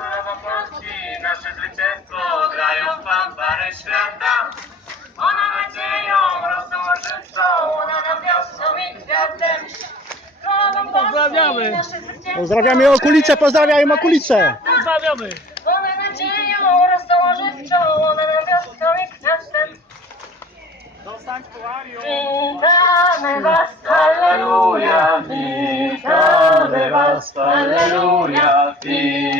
Królowa Polski, nasze zwycięstwo, grają fanfary świata. Ona nadzieją rozłożywczą, ona nam wiosną i kwiatem. Królowa Pozdrawiamy. nasze zwycięstwo. Pozdrawiamy okulice, pozdrawiamy okulice. Pozdrawiamy. Ona nadzieją rozłożywczą, ona nam wiosną i kwiatem. Witamy was, halleluja, witamy was, halleluja, witamy.